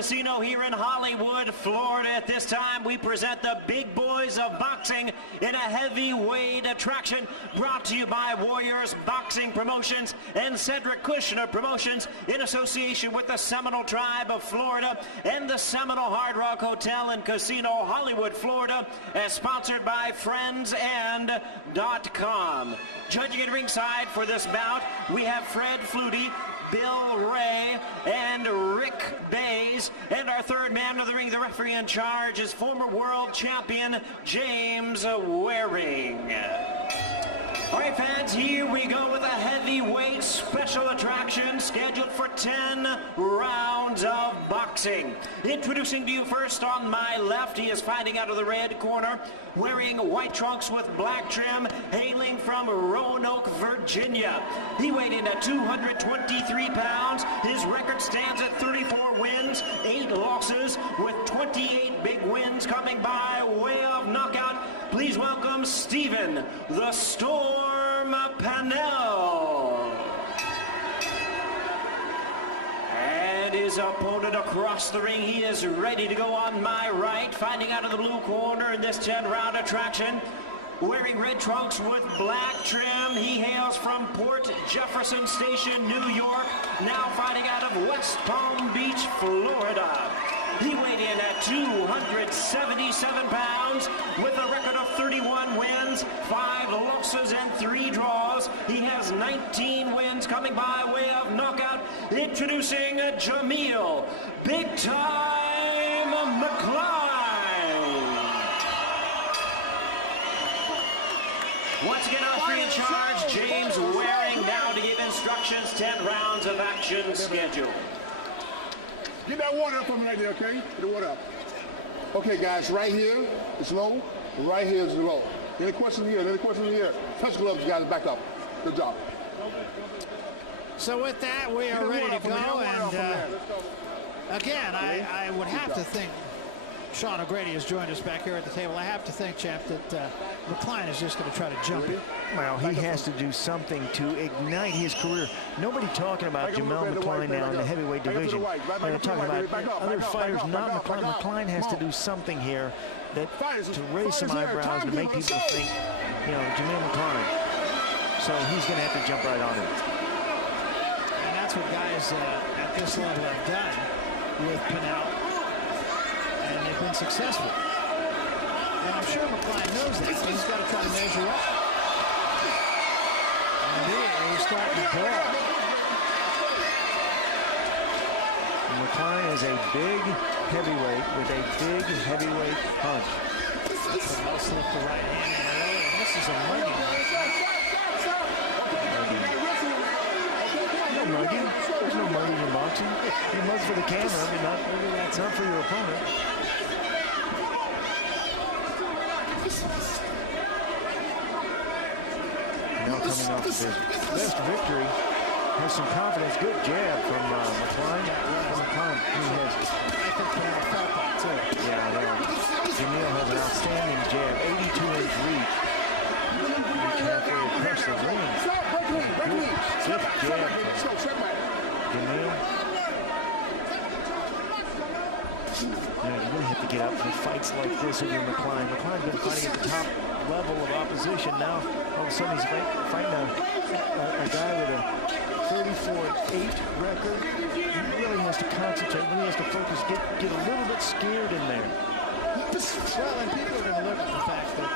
Casino here in Hollywood, Florida. At this time, we present the big boys of boxing in a heavyweight attraction brought to you by Warriors Boxing Promotions and Cedric Kushner Promotions in association with the Seminole Tribe of Florida and the Seminole Hard Rock Hotel and Casino, Hollywood, Florida, as sponsored by friendsand.com. Judging at ringside for this bout, we have Fred Flutie, Bill Ray, and Rick Bays. And our third man of the ring, the referee in charge, is former world champion James Waring. All right, fans, here we go with a heavyweight special attraction scheduled for 10 rounds of boxing. Introducing to you first on my left, he is fighting out of the red corner, wearing white trunks with black trim, hailing from Roanoke, Virginia. He weighed in at 223 pounds. His record stands at 34 wins, 8 losses, with 28 big wins coming by way of knockout. Please welcome Stephen the Storm Panell. And his opponent across the ring, he is ready to go on my right, fighting out of the blue corner in this 10-round attraction. Wearing red trunks with black trim, he hails from Port Jefferson Station, New York, now fighting out of West Palm Beach, Florida. He weighed in at 277 pounds with a record of 31 wins, 5 losses, and 3 draws. He has 19 wins coming by way of knockout. Introducing Jameel Big Time Mccline. Once again, our three in charge, James Waring, now to give instructions. 10 rounds of action scheduled. Get that water up from right there, okay? Get the water up. Okay, guys, right here is low, right here is low. Any questions here? Any questions here? Touch gloves, guys, back up. Good job. So with that, we are ready to go, and again, I would have to think Sean O'Grady has joined us back here at the table. I have to think, Champ, that Mccline is just going to try to jump it. Well, he has to do something to ignite his career. Nobody talking about Jameel Mccline now in the heavyweight division. They're talking about other fighters, not Mccline. Mccline has to do something here that to raise some eyebrows, to make people think, you know, Jameel Mccline. So he's going to have to jump right on it. And that's what guys at this level have done with Panell. And they've been successful. And I'm sure Mccline knows that, so he's got to try to measure up. And he's starting to ball. Mccline is a big heavyweight with a big heavyweight punch. Panell slipped the right hand in early, and this is a mugging. No mugging. There's no mugging in boxing. You mug for the camera, but not for your opponent. Now coming off of his best victory, has some confidence. Good jab from Mccline. He has. I think Panell felt that too. Yeah, I know. Jameel has an outstanding jab, 82-inch reach. Reach halfway across the ring. Good stiff jab from Jameel. You really have to get up for fights like this against Mccline. Mccline's been fighting at the top level of opposition. Now, all of a sudden, he's fighting a guy with a 34-8 record. He really has to concentrate, really has to focus, get a little bit scared in there. Well, and people are going to look at the fact that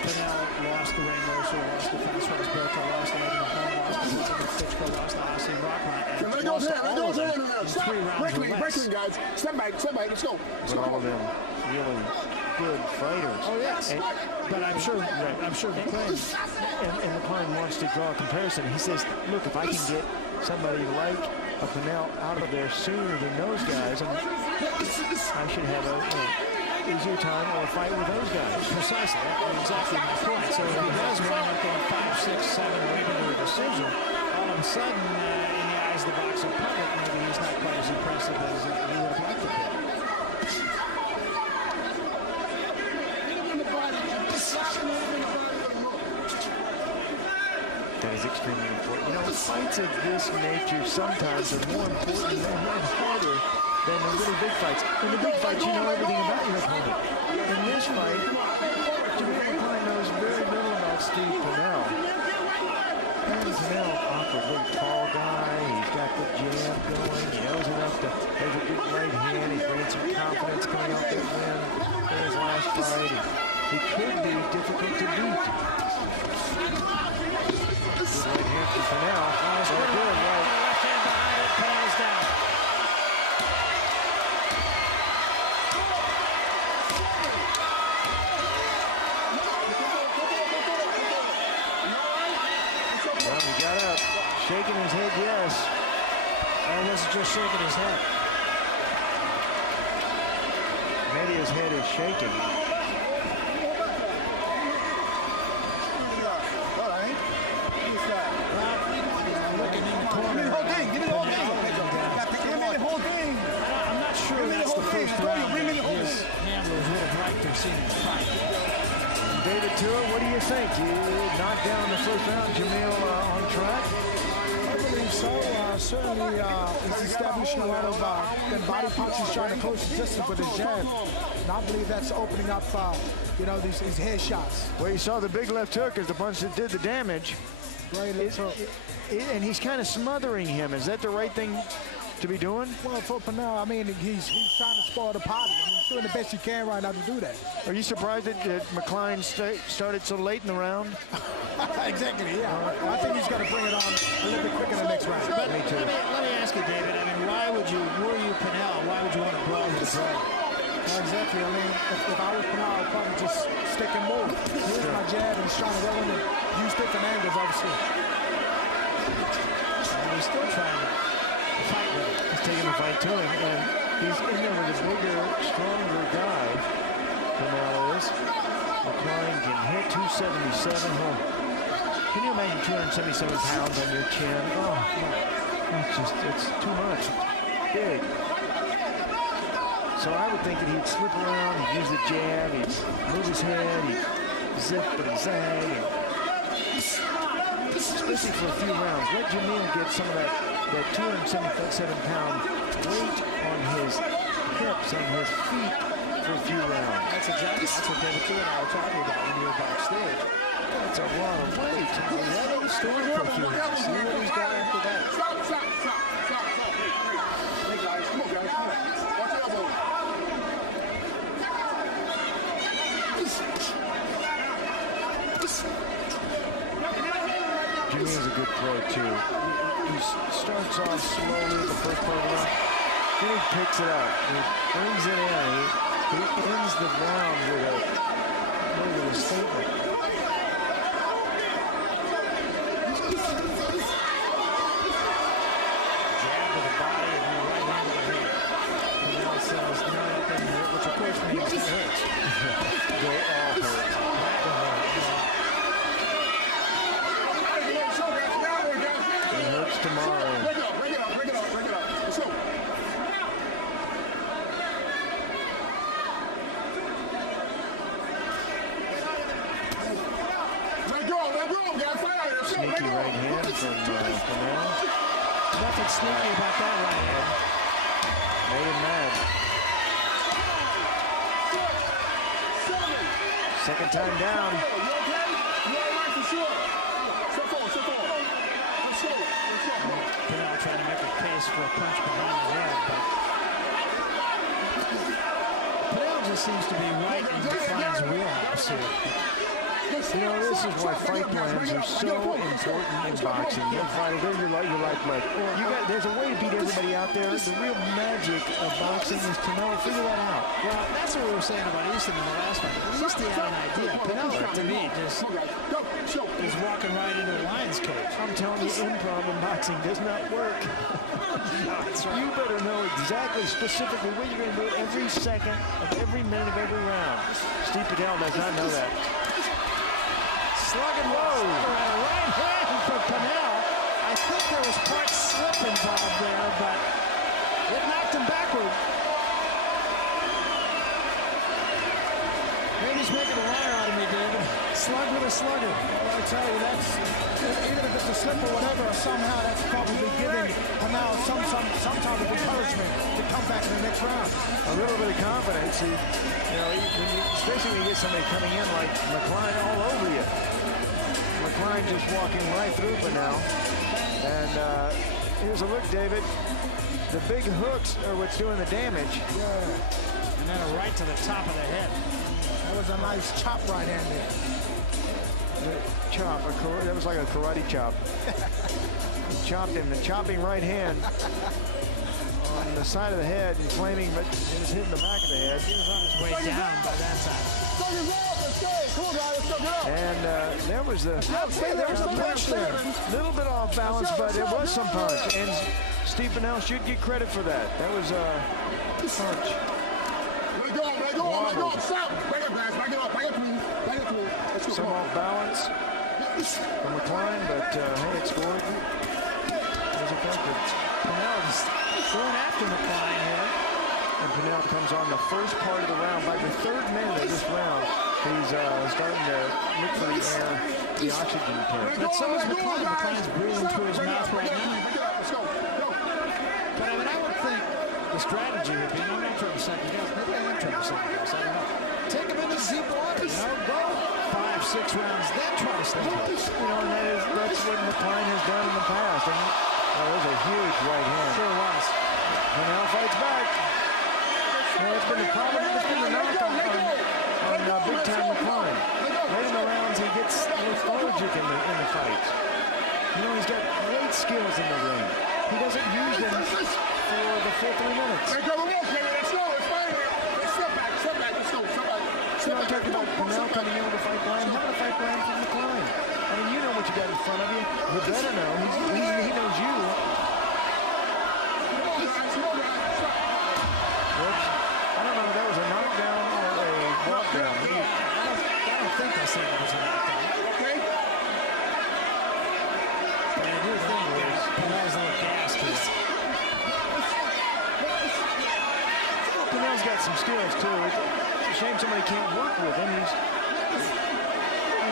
Panell lost the Rainbow, lost the Francois Berto, lost the Eddie Mahone, lost the Fitchko, lost the Hasim Rockline, and lost all of them in 3 rounds or less. Breaking, guys. Step back, let's go. But all of them really good fighters. Oh, yes. But I'm sure McCline. And McCline wants to draw a comparison. He says, look, if I can get somebody like a Panell out of there sooner than those guys, I should have a easier time or a fight with those guys. Precisely. That's exactly my point. So if he does wind up going 5, 6, 7, or even to a decision, all of a sudden, in the eyes of the boxing public, maybe he's not quite as impressive as he would have liked to be. That is extremely important. You know, fights of this nature sometimes are more important and harder than the really big fights. In the big fights, you know everything about your opponent. In this fight, Jameel Mccline knows very little about Steve Panell. And Panell, awkward little tall guy. He's got the jab going. He knows enough to have a good right hand. He's gained some confidence coming off that win in his last fight. He could be difficult to beat. Good right hand from Panell. Oh, good, right. Left hand behind it, Panell's down. Well, he got up, shaking his head, yes. Or was it just shaking his head? Maybe his head is shaking. Looking in the corner. I'm not sure that's the first round that his handlers would have liked to have seen him fight. David Tua, what do you think? You knocked down the first round. Jameel on track? I believe so. Certainly, he's establishing a lot of body punches, trying to close the distance with his jab. And I believe that's opening up, you know, these head shots. Well, you saw the big left hook as the punch that did the damage. Right, And he's kind of smothering him. Is that the right thing to be doing? well, for Panell, I mean, he's trying to spoil the party. I mean, he's doing the best he can right now to do that. Are you surprised that Mccline started so late in the round? Exactly, yeah. I think he's going to bring it on a little bit quicker in the next round. But let me ask you, David, I mean, were you Panell, why would you want to brawl with the brawl? Well, exactly. I mean, if I was Panell, I'd probably just stick and move. Here's my jab, and he's trying to go in and use different angles, obviously. And he's still trying to fight with it. He's taking the fight to him, and he's in there with a bigger, stronger guy. Panell is. Mccline can hit 277. Can you imagine 277 pounds on your chin? Oh, it's too much. Big. So I would think that he'd slip around, he'd use the jab, he'd move his head, he'd zip and zag, and especially for a few rounds. Let Jameel get some of that 277-pound weight on his hips, on his feet for a few rounds. That's what David Tua and I were talking about when we were backstage. That's a lot of weight. Let him store for a few rounds. See what he's got after that. Stop. Hey, guys, come on, guys. Watch your elbow. Jameel's a good pro, too. He starts off slowly at the first part of the round. Then he picks it up. He brings it in. He ends the round with a statement. Jab to the body and then right hand to the head. Panell says, no, that doesn't hurt, which of course means it hurts. They all hurt. It hurts tomorrow. Break it up. Let's go. Let go, guys. Sneaky right hand from Panell. Nothing sneaky about that right hand. Made him mad. Second time down. You okay? You all right for sure? Step forward. Let's go. Panell trying to make a case for a punch behind the head, but Panell just seems to be right in Mccline's wheelhouse here. You know, this is why fight plans are so important in boxing. You fight it, your lifeblood. There's a way to beat everybody out there. The real magic of boxing is to know, figure that out. Well, that's what we were saying about Easton in the last fight. At least he had an idea. Panell, to me, just is walking right into a lion's cage. I'm telling you, improv in boxing does not work. That's right. You better know exactly, specifically what you're going to do every second of every minute of every round. Steve Panell does not know that. Slugging low. A right hand for Panell. I think there was part slip involved there, but it knocked him backward. Maybe he's making a liar out of me, David. Slug with a slugger. Well, I tell you, that's, even if it's a slip or whatever, somehow that's probably giving Panell some type of encouragement to come back in the first round. A little bit of confidence. Especially when you get somebody coming in like Mccline all over you. Mccline just walking right through Panell. And here's a look, David. The big hooks are what's doing the damage. Yeah. And then a right to the top of the head. That was a nice chop right hand there. Chop, that was like a karate chop. Chopped him, the chopping right hand on the side of the head, and flaming, but it was hitting the back of the head. He was on his way down by that time. And there was the punch there. A little bit off balance, but it was some punch. And Steve Panell should get credit for that. That was a punch. Let go, stop. Back up, guys, back up, please. Back up, please. Let's go. Some off balance from Mccline, but hey, it scored. It was effective. Panell is going after Mccline here. And Panell comes on the first part of the round. By the third minute of this round, he's starting to look for the air, the oxygen tank. But so is Mccline. Mccline's breathing through his mouth right now. But I mean, I would think the strategy would be, and I'm not trying to second guess, maybe I am trying to second guess, I don't know. Take him into deep water, go 5-6 rounds, then try to stay close. And that's what Mccline has done in the past. And that was a huge right hand. Sure was. Panell fights back. It's been a problem. It's been a knock on big time Mccline. Late in the rounds, he gets lethargic in the fights. He's got great skills in the ring. He doesn't use them for the full 3 minutes. I talked about Panell coming in with a fight plan. Having a fight plan for Mccline. I mean, you know what you got in front of you. You better know. He knows you. Whoops. I don't know if that was a knockdown or a walkdown. I don't think I said it was a knockdown. But I do think Panell's a little gassed here. Panell's got some skills, too. It's a shame somebody can't work with him. He's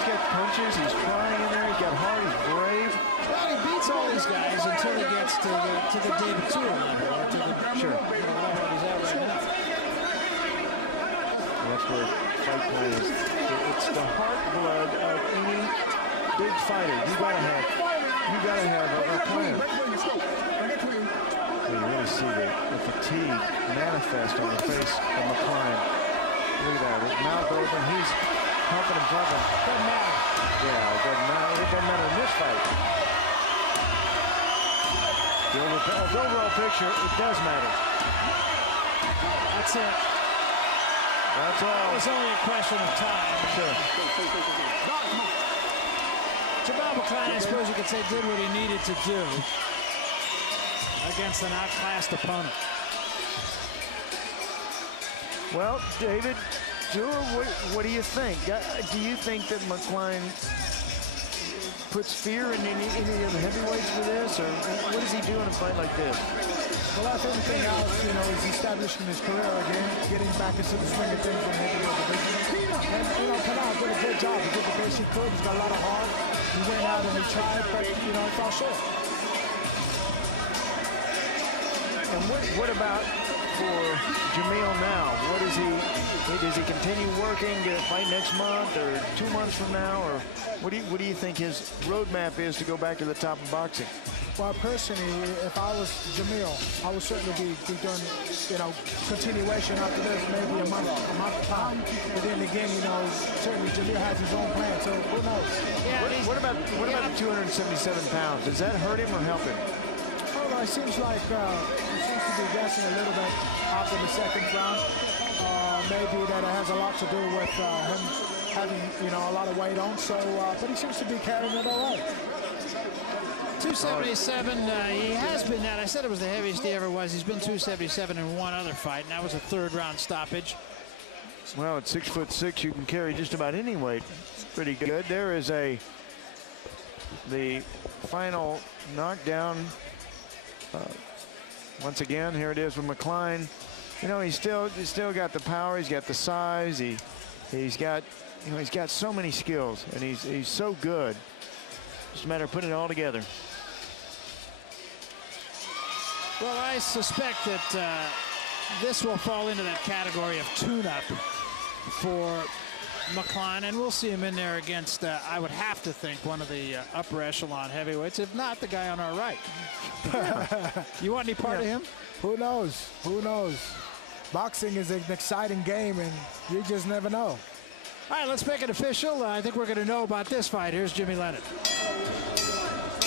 got punches. He's trying in there. He's got heart. He's brave. Well, he beats all these guys until he gets to the David Tour level, or to the level he's at right now. That's where fight plan is. It's the heart blood of any big fighter. You gotta have a plan. You really see the fatigue manifest on the face of Mccline. Look at that, his mouth open. He's humping and pumping. Doesn't matter. Yeah, it doesn't matter. It doesn't matter in this fight. The overall picture, it does matter. That's it. That's all. It was only a question of time. Sure. Jameel Mccline, I suppose you could say, did what he needed to do against an outclassed opponent. Well, David, what do you think? Do you think that Mccline puts fear in any of the heavyweights for this, or what does he do in a fight like this? Well, if anything else, he's establishing his career again, getting back into the swing of things in the heavyweight division. And, Panell did a good job. He did the best he could. He's got a lot of heart. He went out and he tried, but, it fell short. And what about for Jameel now? Does he continue working to fight next month or 2 months from now, or what do you think his roadmap is to go back to the top of boxing? Well, personally, if I was Jameel, I would certainly be doing, continuation after this, maybe a month time. But then again, certainly Jameel has his own plan, so who knows? Yeah, what about the 277 pounds? Does that hurt him or help him? Well, it seems like he seems to be guessing a little bit after the second round. Maybe that it has a lot to do with him having, a lot of weight on. So, but he seems to be carrying it all right. 277, he has been that. I said it was the heaviest he ever was. He's been 277 in one other fight, and that was a third-round stoppage. Well, at 6'6", you can carry just about any weight. Pretty good. There is the final knockdown. Once again, here it is with Mccline. He's still got the power. He's got the size. He's got so many skills, and he's so good. Just a matter of putting it all together. Well, I suspect that this will fall into that category of tune-up for McCline, and we'll see him in there against, I would have to think, one of the upper echelon heavyweights, if not the guy on our right. You want any part of him? Who knows? Who knows? Boxing is an exciting game, and you just never know. All right, let's make it official. I think we're going to know about this fight. Here's Jimmy Leonard.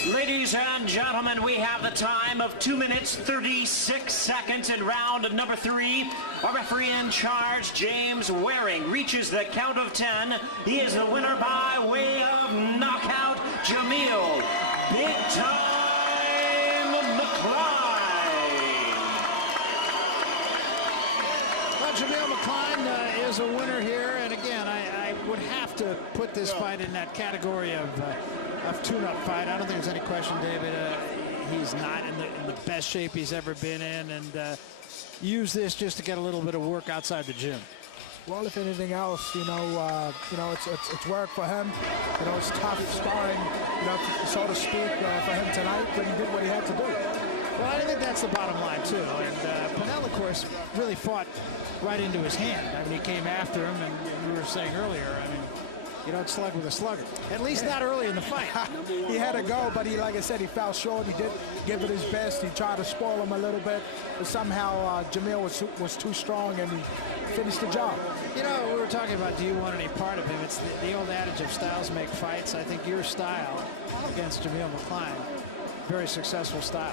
Ladies and gentlemen, we have the time of 2 minutes, 36 seconds in round number 3. Our referee in charge, James Waring, reaches the count of 10. He is the winner by way of knockout, Jameel Big Time Mccline. Well, Jameel Mccline is a winner here, and again, I would have to put this fight in that category of tune-up fight. I don't think there's any question, David. He's not in the best shape he's ever been in, and use this just to get a little bit of work outside the gym. Well, if anything else, it's work for him. It's tough sparring, so to speak, for him tonight, but he did what he had to do. Well, I think that's the bottom line, too. And Panell, of course, really fought right into his hand. I mean, he came after him, and we were saying earlier, I mean, you don't slug with a slugger. At least not early in the fight. He had to go, but like I said, he fell short. He did give it his best. He tried to spoil him a little bit, but somehow Jameel was too strong, and he finished the job. We were talking about, do you want any part of him? It's the old adage of styles make fights. I think your style against Jameel Mccline, very successful style.